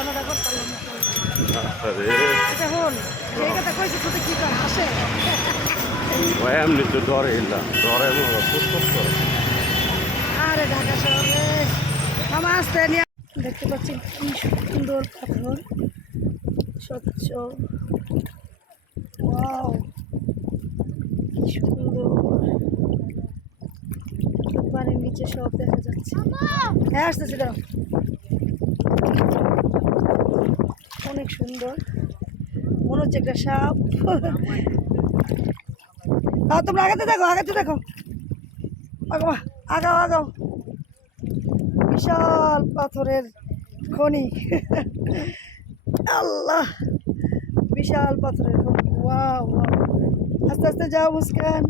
রান্নাটা করতাম আচ্ছা হল যে কথা কইছি তুই কি কর আসে এমনি তো ডরে এলাম ডরে আরে ঢাকা শহরে মামা আসতে নিয়ে দেখতে পাচ্ছি কি সুন্দর পাথর স্বচ্ছ ওয়াও কি সুন্দর পানির নিচে সব দেখা যাচ্ছে হ্যাঁ আসতেছি দাও অনেক সুন্দর মনে হচ্ছে একটা সাপ তোমরা আগাতে দেখো আগাও আগাও বিশাল পাথরের খনি আল্লাহ বিশাল পাথরের খনি ওয়াও আস্তে আস্তে যাও মুস্কান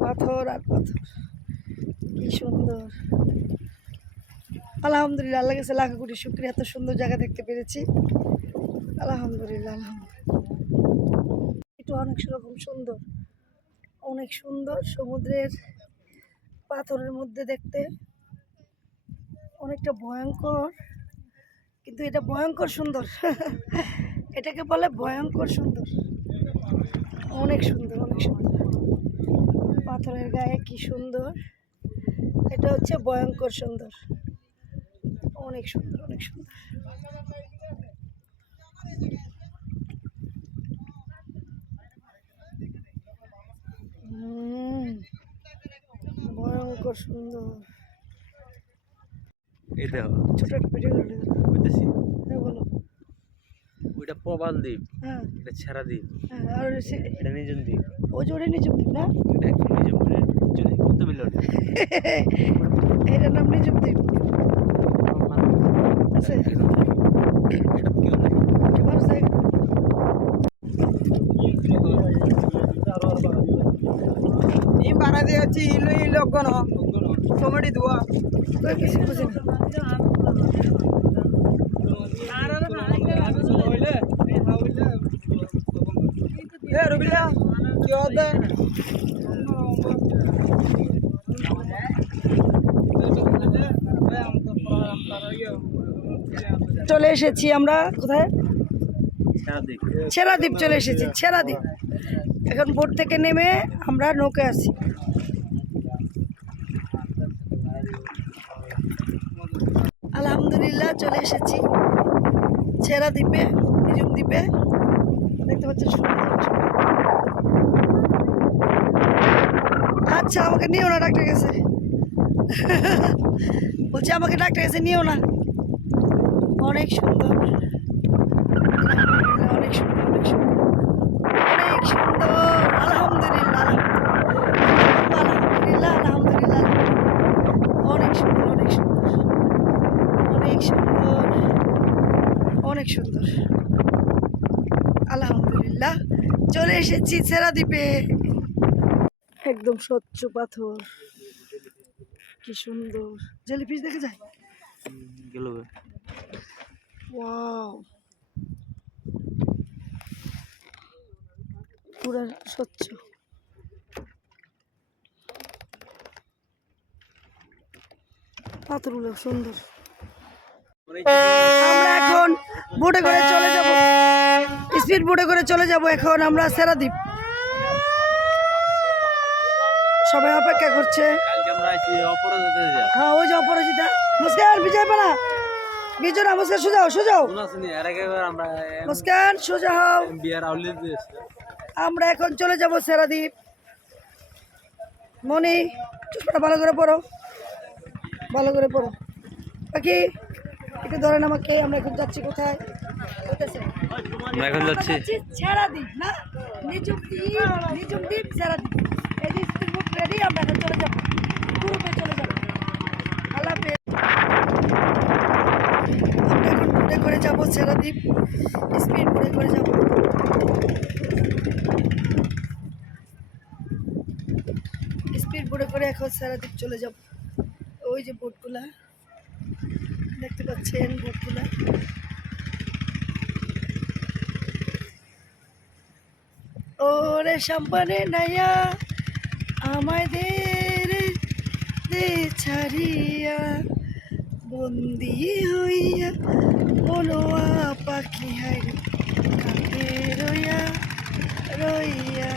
পাথর আর পাথর কি সুন্দর আলহামদুলিল্লাহ আল্লাহ কাছে লাখ কোটি শুকরিয়া এত সুন্দর জায়গা দেখতে পেরেছি আলহামদুলিল্লাহ এটা অনেক রকম সুন্দর অনেক সুন্দর সমুদ্রের পাথরের মধ্যে দেখতে অনেকটা ভয়ঙ্কর কিন্তু এটা ভয়ঙ্কর সুন্দর এটাকে বলে ভয়ঙ্কর সুন্দর অনেক সুন্দর পাথরের গায়ে কি সুন্দর এটা হচ্ছে ভয়ঙ্কর সুন্দর অনেক সুন্দর ভয়ঙ্কর সুন্দর এই দেখো ছোট একটা ভিডিও করে বুঝতেছি হ্যাঁ বলো ওইটা প্রবাল দ্বীপ হ্যাঁ এটা ছেড়া দ্বীপ হ্যাঁ আর এটা নিজম দ্বীপ ও জোরে নিজম দ্বীপ না এটা একদম নিজম জন্য করতে মিলন এটার নাম নিজম দ্বীপ আছে এটা কেউ নাই কেমন জায়গা ಈ ಬಾರದಿ ಹಚ್ಚಿ ಇಲ್ಲೂ ಇಲ್ಲಿ ಹೋಗೋಣ ಸೋಮಡಿದ್ವಾ কই কিছু বুঝি না ಏ ರುಬಿಲಾ কি হতে চলে এসেছি আমরা কোথায় ছেড়া দ্বীপ ছেড়াদ্বীপ চলে এসেছি ছেড়াদ্বীপ এখন বোট থেকে নেমে আমরা নৌকায় আছি আলহামদুলিল্লাহ চলে এসেছি ছেড়াদ্বীপে নিজম দ্বীপে দেখতে পাচ্ছেন আচ্ছা আমাকে নিও না ডাক্তার গেছে বলছি আমাকে ডাক্তার গেছে নিও না অনেক সুন্দর অনেক সুন্দর আলহামদুলিল্লাহ অনেক সুন্দর আলহামদুলিল্লাহ চলে এসেছি ছেড়াদ্বীপে একদম স্বচ্ছ পাথর কি সুন্দর জেলিফিশ দেখা যায় গেল ওয়াও পুরো স্বচ্ছ পাথরগুলো সুন্দর আমরা এখন বোটে করে চলে যাব স্পিড বোটে করে চলে যাব এখন আমরা ছেড়াদ্বীপ সবাই অপেক্ষা করছে হ্যাঁ ওই যে অপরাজিতা মুস্কান বিজয় পালা বিজয় না মুস্কান সোজাও মুস্কান সোজা হও আমরা এখন চলে যাব ছেড়াদ্বীপ মনি চশমাটা ভালো করে পড়ো বাকি একটু ধরেন আমাকে আমরা এখন যাচ্ছি কোথায় আমরা এখন যাচ্ছি ছেড়াদ্বীপ না নিজম দ্বীপ ছেড়াদ্বীপ এই যে স্পিড বোট রেডি আমরা এখন চলে যাবো পুরোপে চলে যাবো আল্লাহ হাফেজ আমরা এখন বোটে করে যাবো ছেড়াদ্বীপ স্পিড বোটে করে যাবো স্পিড বোটে করে এখন ছেড়াদ্বীপ চলে যাব ওই যে বোটগুলা দেখতে পাচ্ছেন বোটগুলা ওরে সাম্পানে নাইয়া আমাদের ছাড়িয়া বন্দি হইয়া বনোয়া পাখি হাইরে কাঁদে রইয়া রইয়া